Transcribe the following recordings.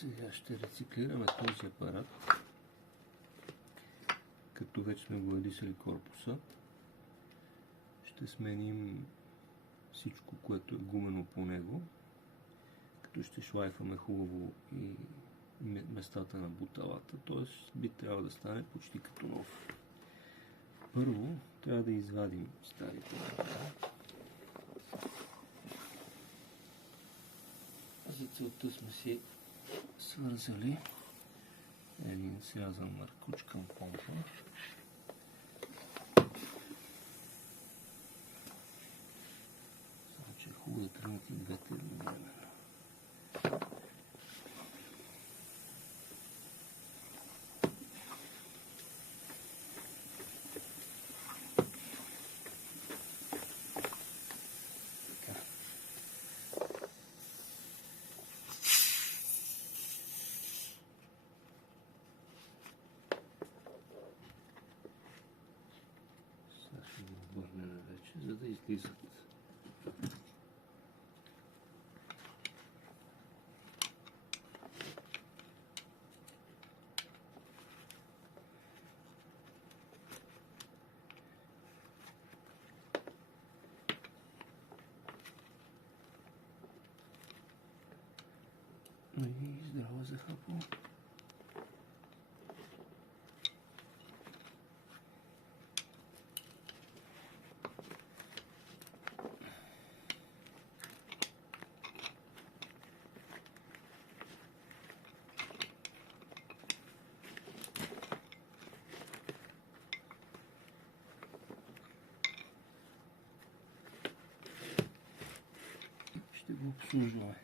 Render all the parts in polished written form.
Сега ще рециклираме този апарат, като вече сме го надисали корпуса. Ще сменим всичко, което е гумено по него, като ще шлайфаме хубаво и местата на буталата, т.е. би трябвало да стане почти като нов. Първо трябва да извадим старите набора. За целта сме си свързали един срязан маркуч към помпа. Значи е хубаво да тръгнат и двете едновременно. Ще го обърнем вече, за да излизат. И здраво захапо. Ще го обслужваме.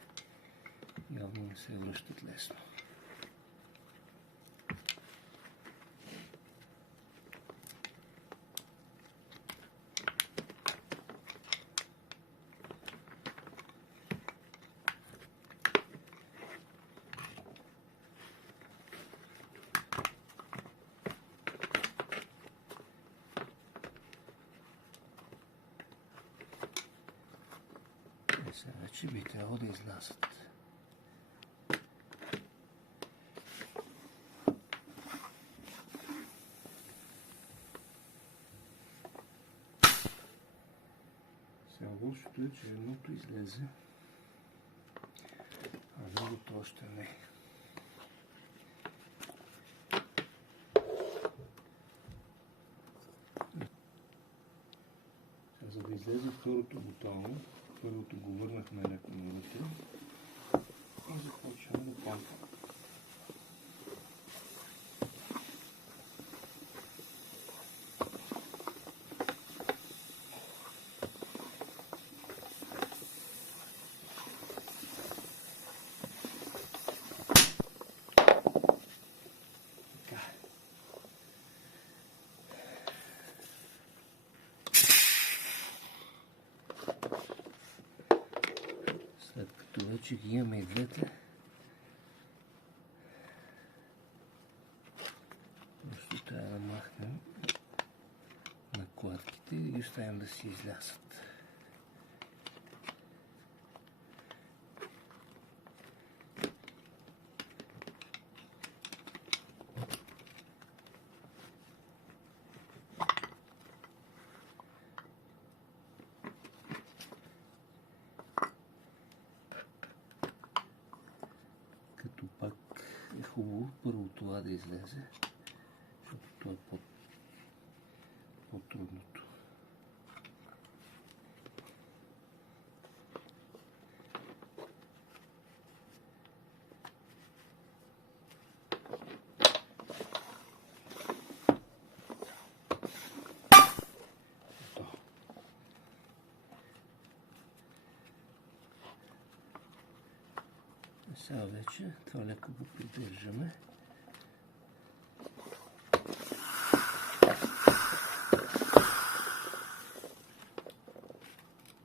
Явно не се връщат лесно. Сега вече би трябвало да излязат. Сега лошото е, че едното излезе, а другото още не. Сега, за да излезе второто бутално, първото го върнахме леко навътре и започваме да помпаме. След като вече ги имаме и двете, просто трябва да махнем накладките и ги оставим да си излязат. Като пак е хубаво първо това да излезе, защото това е по-трудното. Сега вече това леко го придържаме.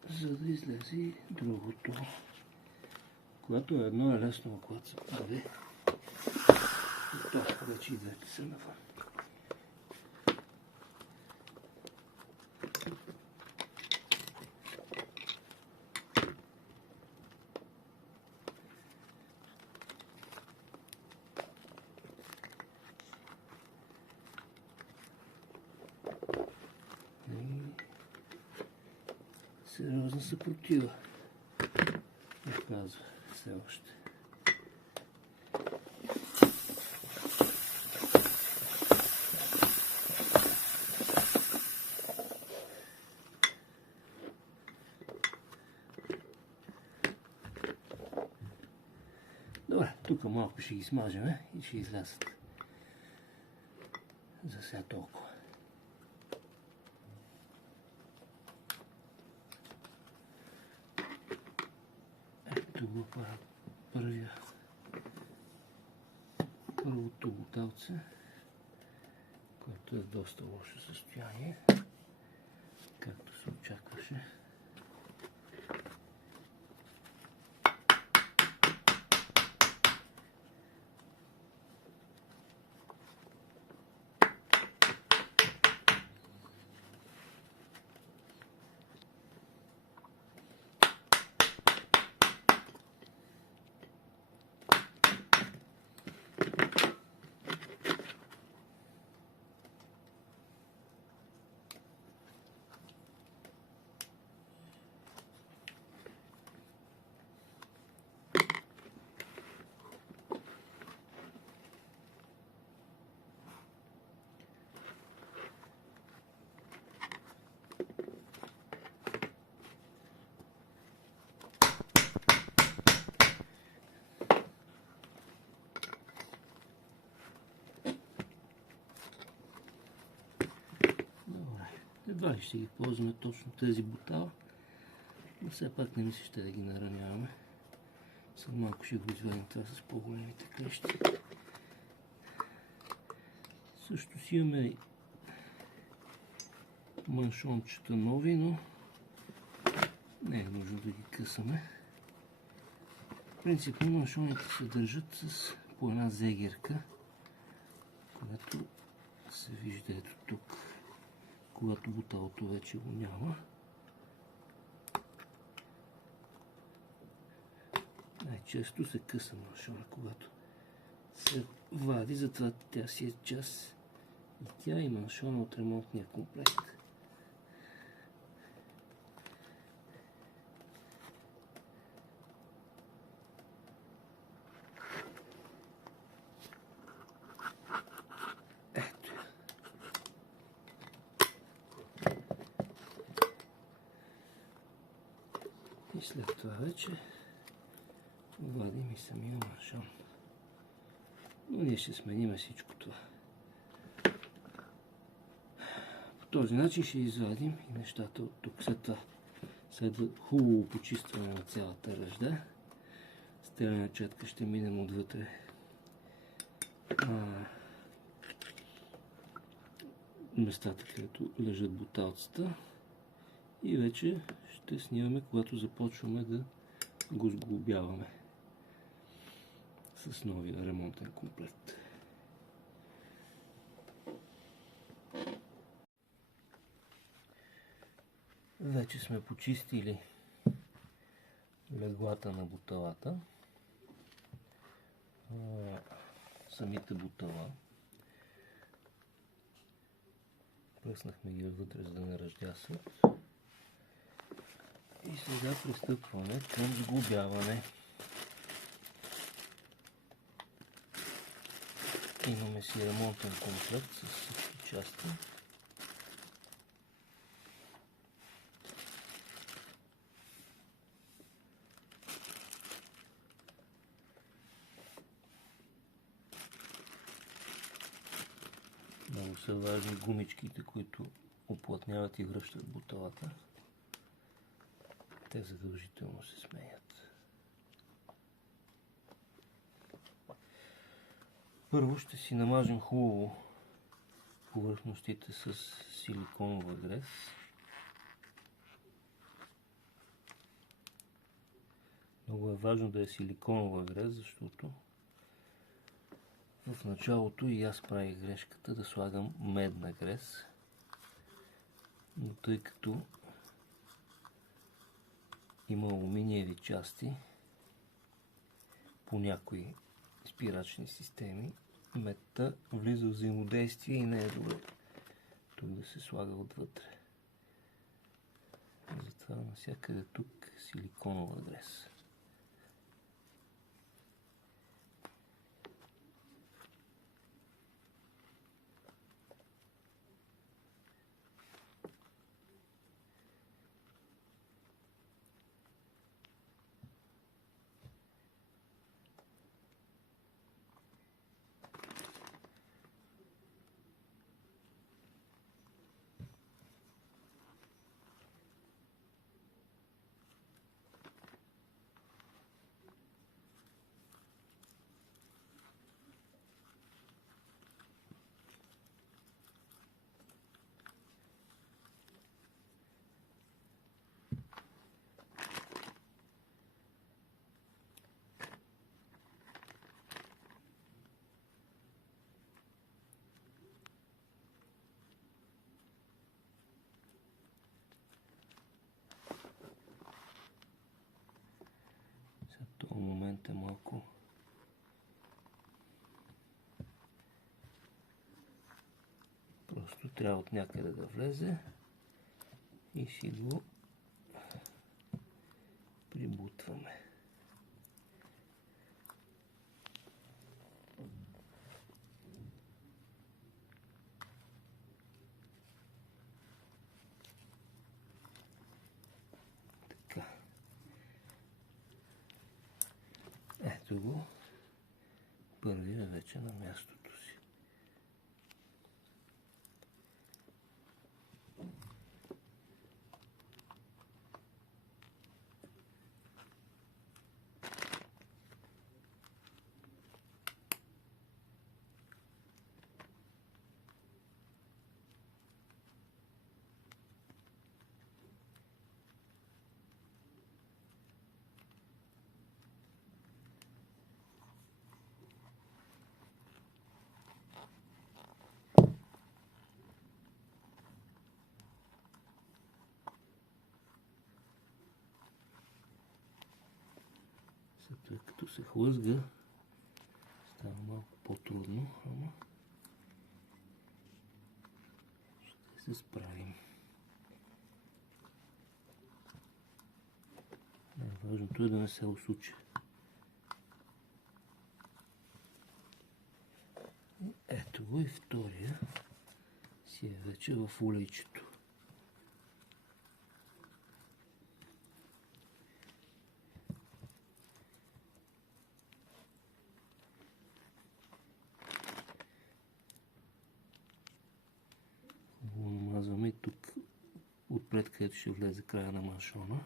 За да излезе и другото. Когато е едно е лесно, а когато се прави, то вече и двете са навън. сериозна съпротива. Оказва все още. Добре, тук малко ще ги смажем и ще излязат. За сега толкова. Ето го първото буталце, което е в доста лошо състояние, както се очакваше. Едва ли ще ги ползваме точно тези бутала, но все пак не ми се ще да ги нараняваме. След малко ще го извадим това с по-големите клещи. Също си имаме маншончета нови, но не е нужно да ги късаме. Принципно маншоните се държат с по една зегерка, която се вижда ето тук, когато буталото вече го няма. Най-често се къса маншона, когато се вади, затова тя си е част и тя и маншона от ремонтния комплект. Ето. И след това вече вадим и самия маншон. Но ние ще сменим всичко това. По този начин ще извадим и нещата от тук. След това следва хубаво почистване на цялата ръжда. С телена четка ще минем отвътре местата, където лежат буталцата. И вече ще снимаме, когато започваме да го сглобяваме с новия ремонтен комплект. Вече сме почистили леглата на буталата, самите бутала. Пръснахме ги вътре, за да не ръждясват. И сега пристъпваме към сглобяване. Имаме си ремонтен комплект с всички части. Много са важни гумичките, които уплътняват и връщат буталата. Те задължително се сменят. Първо ще си намажем хубаво повърхностите с силиконова грес. Много е важно да е силиконова грес, защото в началото и аз правих грешката да слагам медна грес. Но тъй като има алуминиеви части по някои спирачни системи, медта влиза в взаимодействие и не е добре тук да се слага отвътре. Затова това навсякъде тук силиконова адреса. Този момент е малко просто трябва от някъде да влезе и си го прибутваме. Така. Ето го. Първия вече на мястото си. След като се хлъзга, става малко по-трудно, ама ще се справим. Важното е да не се осучи. Ето го и втория си е вече в улейчето. Намазваме и тук отпред, където ще влезе края на маншона.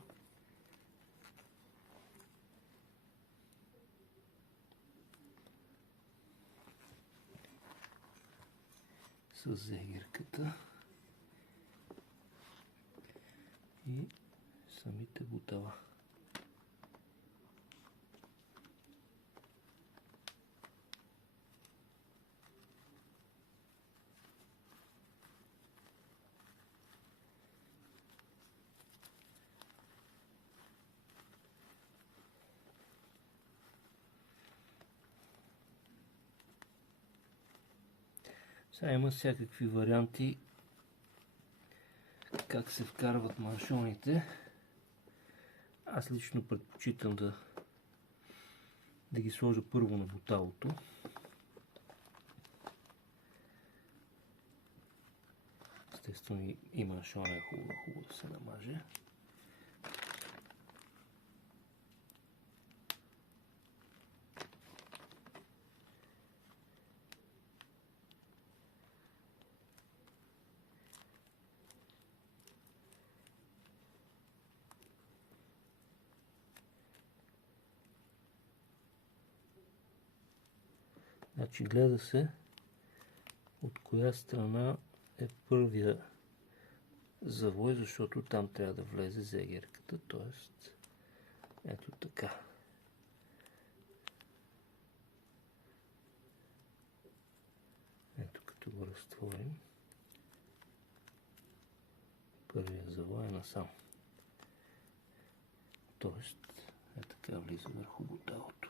С зегерката и самите бутала. Сега има всякакви варианти как се вкарват маншоните. Аз лично предпочитам да ги сложа първо на буталото. Естествено и маншона е хубаво да се намаже. Значи гледа се от коя страна е първия завой, защото там трябва да влезе зегерката, т.е. ето така. Ето като го разтворим, първия завой е насам. Т.е. е така влиза върху буталото.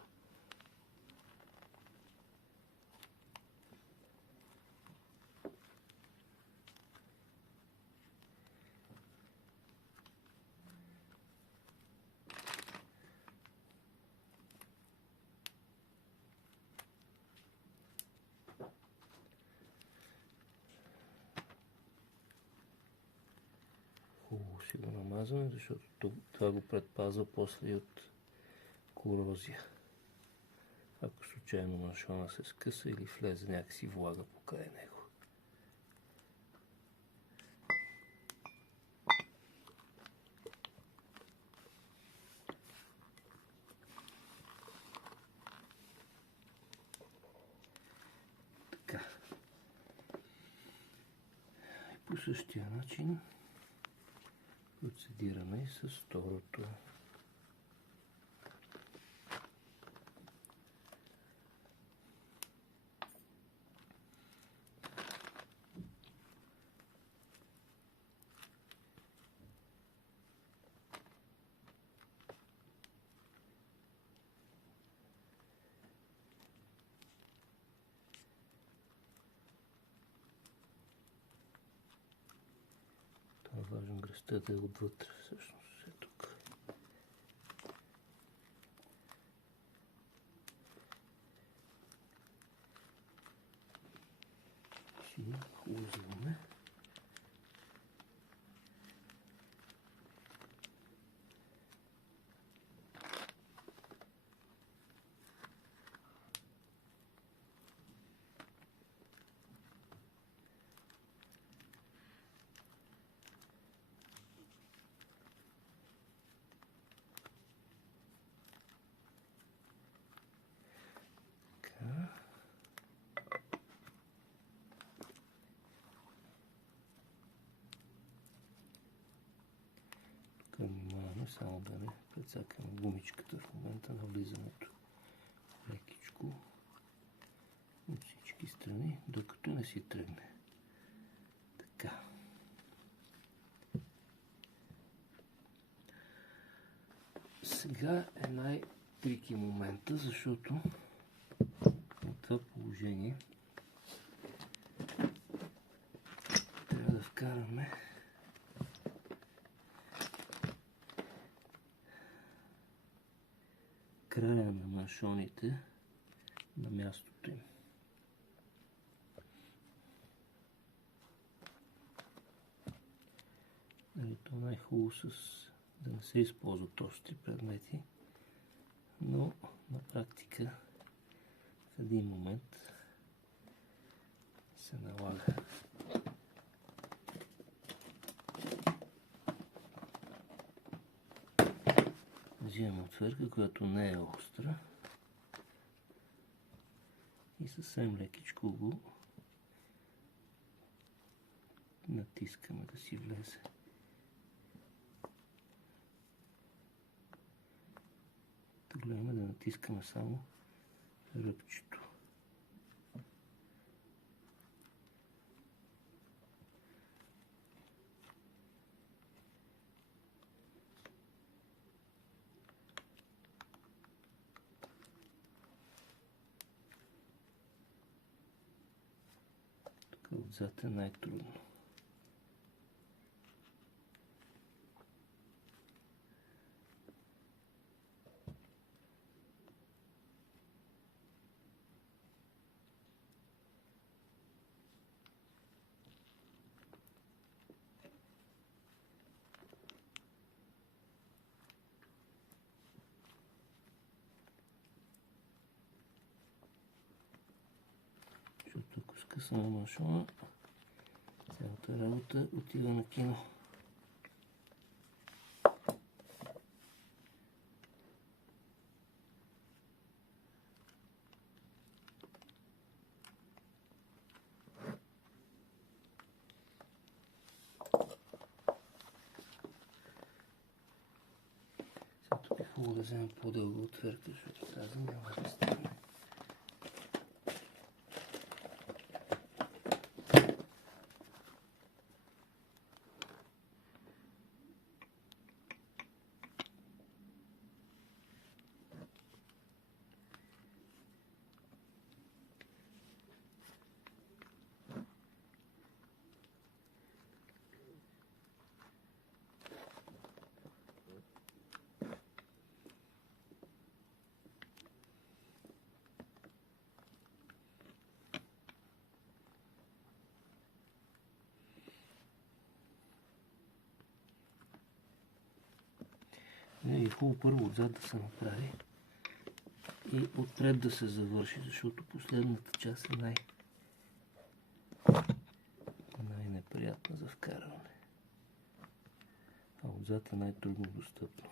смазване, защото това го предпазва после и от корозия. Ако случайно маншона се скъса или влезе някакси влага покрай него. Така. И по същия начин процедираме и с второто. Важно гръстта да е отвътре, всъщност е тук. Си хлузваме. Внимаваме само да не прецакаме гумичката в момента на влизането. Лекичко от всички страни, докато не си тръгне. Така. Сега е най-трики момента, защото от това положение трябва да вкараме края на маншоните на мястото им. То най-хубаво да не се използват остри предмети, но на практика в един момент се налага. Взимам отвърка, която не е остра и съвсем лекичко го натискаме да си влезе. Гледаме да натискаме само ръбчето. Тук отзад е най-трудно. Защото ако скъсаме маншона, цялата работа отива на кино. Сега тук е хубаво да вземем по-дълга отвърка, защото тази няма да стане. И хубаво първо отзад да се направи и отпред да се завърши, защото последната част е най-неприятна за вкарване. А отзад е най-трудно достъпно.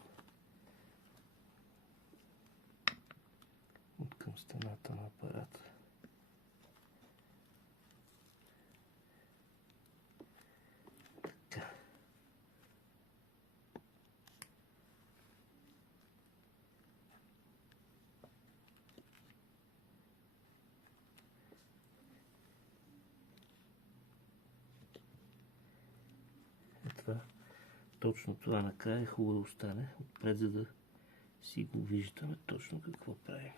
От към стената на апарата. Така. Точно това накрая е хубаво да остане отпред, за да си го виждаме точно какво правим.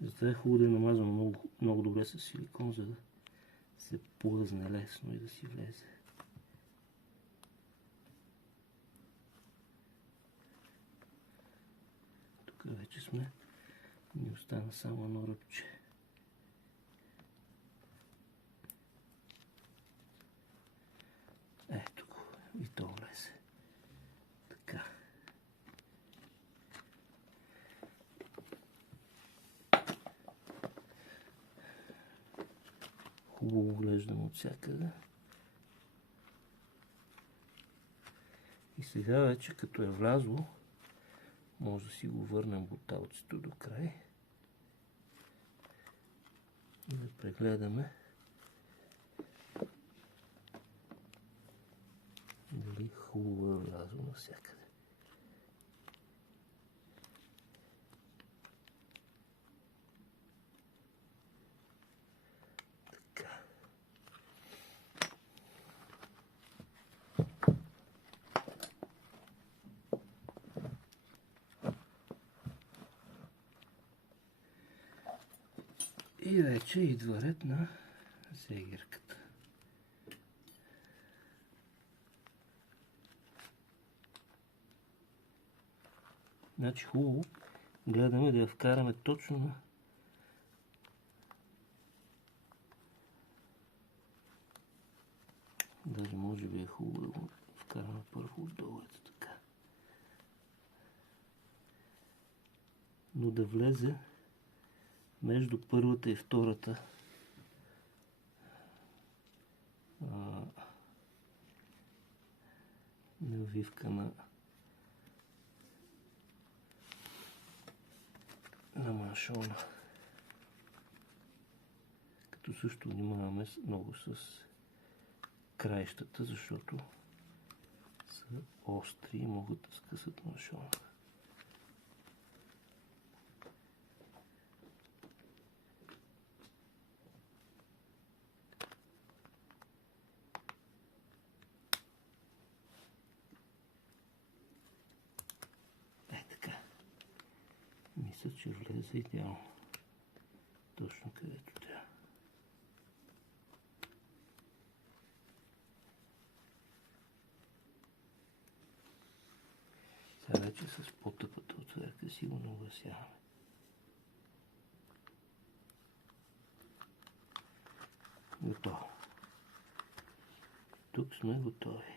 Затова е хубаво да е намазано много добре с силикон, за да се плъзне лесно и да си влезе. Тук вече сме. Ни остана само едно ръбче. Ето го. И то влезе. Така. Хубаво глеждам от всякъде. И сега вече като е влязло, може да си го върнем буталцето до край. И да прегледаме дали хубаво е влязло навсякъде. И вече идва ред на сегирката. Значи хубаво гледаме да я вкараме точно на даже може би е хубаво да го вкараме първо отдолу, ето така. Но да влезе между първата и втората навивка на маншона. Като също внимаваме много с краищата, защото са остри и могат да скъсат маншона. Мисля, че влезе идеално. Точно където трябва. Сега вече с по-тъпата отверка си го нагласяваме. Готово. Тук сме готови.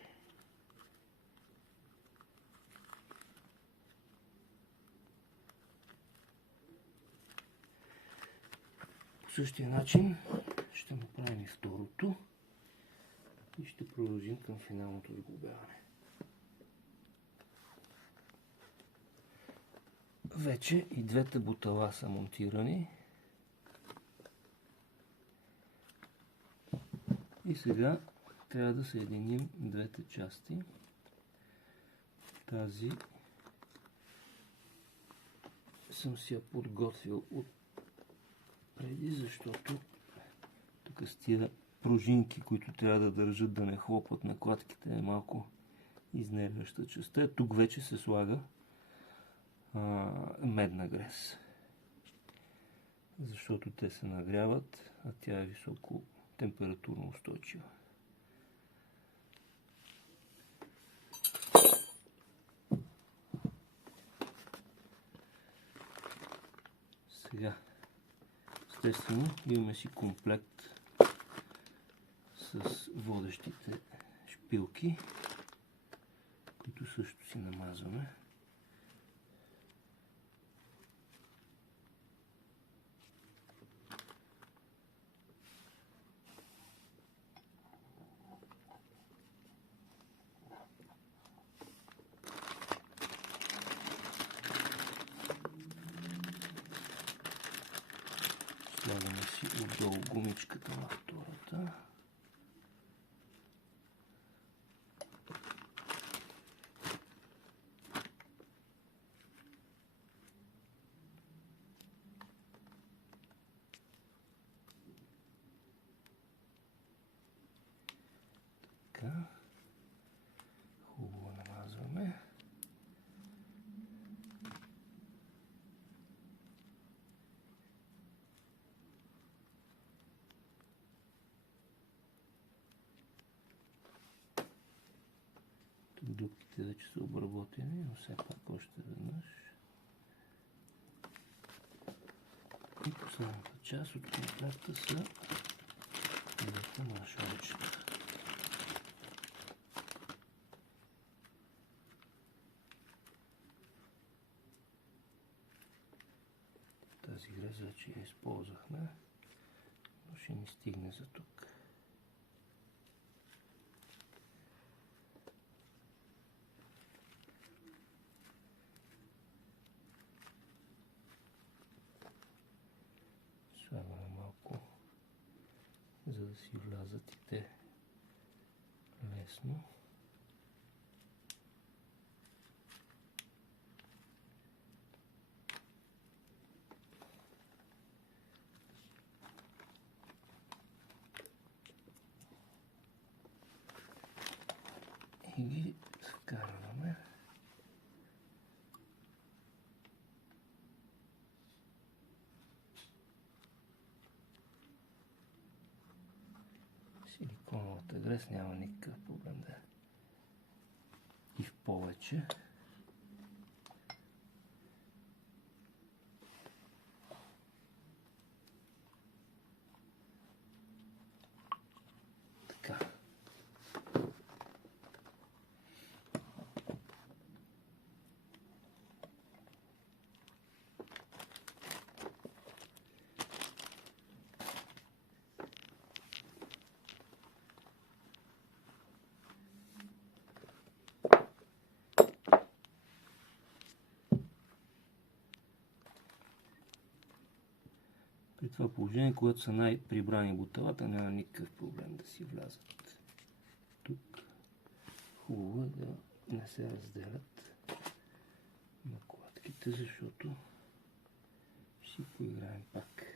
По същия начин ще направим и второто и ще продължим към финалното сглобяване. Вече и двете бутала са монтирани. И сега трябва да съединим двете части. Тази съм си я подготвил от преди, защото тук с тия пружинки, които трябва да държат да не хлопат накладките, е малко изнервяща частта. Тук вече се слага медна грес, защото те се нагряват, а тя е високо температурно устойчива. Сега, естествено, имаме си комплект с водещите шпилки, които също си намазваме. Слагаме си отдолу гумичката на втората. Така. Хубаво намазваме. Дупките вече са обработени, но все пак още веднъж. И последната част от комплекта са двете маршалчета. Тази грез вече я използвахме, но ще ни стигне за тук. Слагаме малко, за да си влязат и те лесно. И ги вкарваме. Силиконовата грез няма никакъв проблем да е и в повече. Така. При това положение, когато са най-прибрани буталата, няма никакъв проблем да си влязат тук. Хубаво е да не се разделят накладките, защото ще си поиграем пак.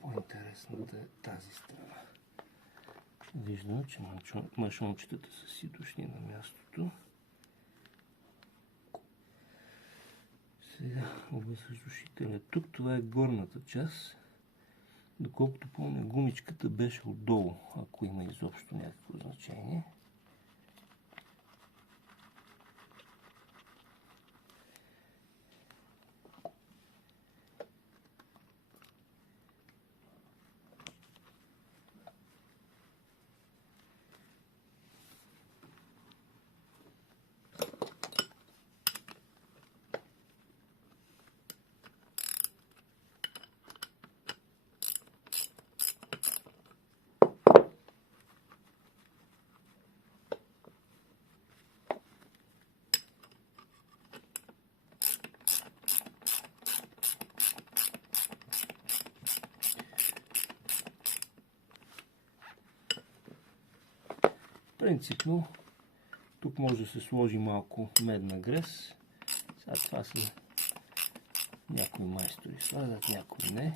По-интересната е тази страна. Виждам, че мъшончетата са си дошли на мястото. Сега обезсъжушителя. Тук това е горната част. Доколкото помня, гумичката беше отдолу, ако има изобщо някакво значение. Принципно тук може да се сложи малко медна грес. Сега това са някои майстори слагат, някои не.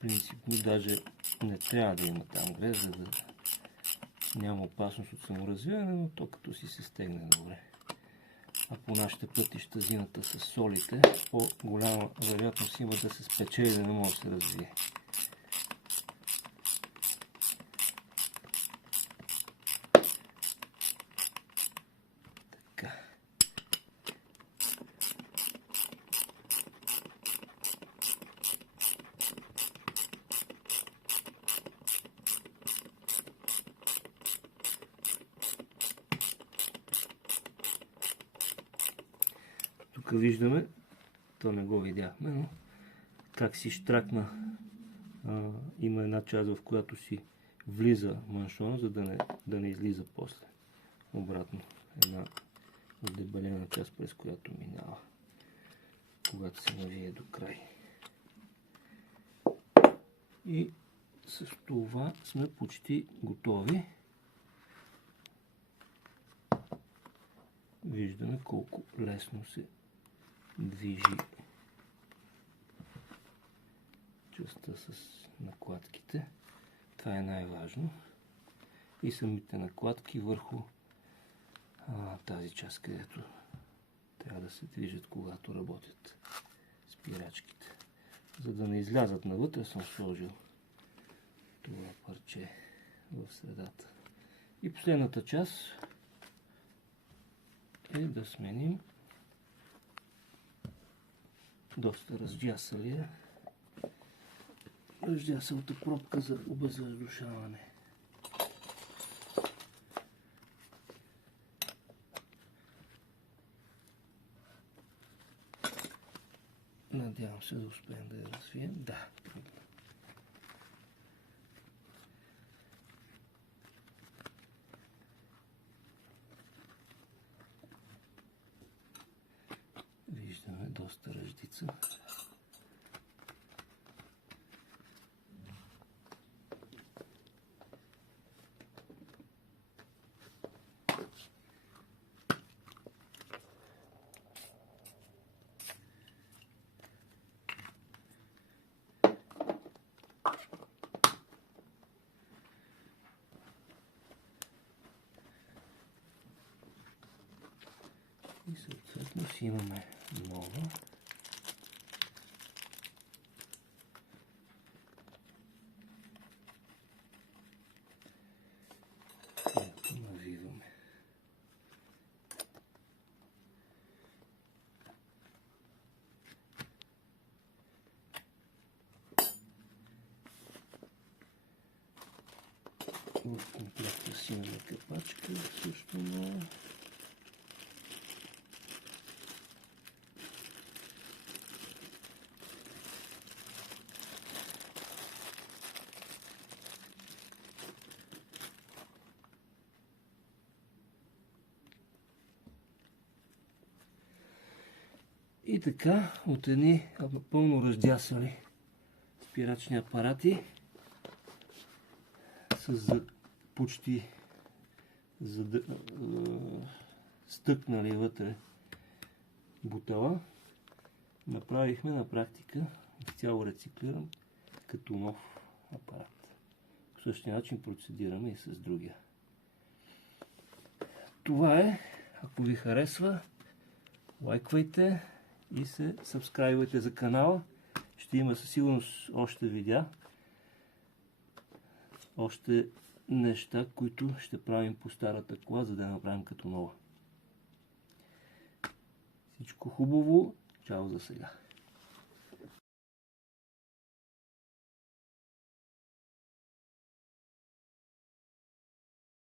Принципно даже не трябва да има там грес, за да няма опасност от саморазвиване, но то като си се стегне добре. А по нашите пътища зината с солите, по-голяма вероятност има да се спечели, да не може да се развие. Така. Тук виждаме, то не го видяхме, но как си штракна. Има една част, в която си влиза маншон, за да не излиза после. Обратно. Една отдебелена част, през която минава, когато се навие до край. И с това сме почти готови. Виждаме колко лесно се движи частта с накладките. Това е най-важно. И самите накладки върху тази част, където трябва да се движат, когато работят спирачките. За да не излязат навътре, съм сложил това парче в средата. И последната част е да сменим доста раздясалата пробка за обезвъздушаване. Надявам се да успеем да я развием. Да. Виждаме доста ръждица. И съответно си имаме нова. Ето навиваме. В комплекта си имаме капачка, също нова. И така, от едни пълно раздясали спирачни апарати с почти стъкнали вътре бутала, направихме на практика изцяло рециклиран като нов апарат. По същия начин процедираме и с другия. Това е. Ако ви харесва, лайквайте и се сабскрайбвайте за канала. Ще има със сигурност още видеа, още неща, които ще правим по старата кола, за да я направим като нова. Всичко хубаво. Чао за сега.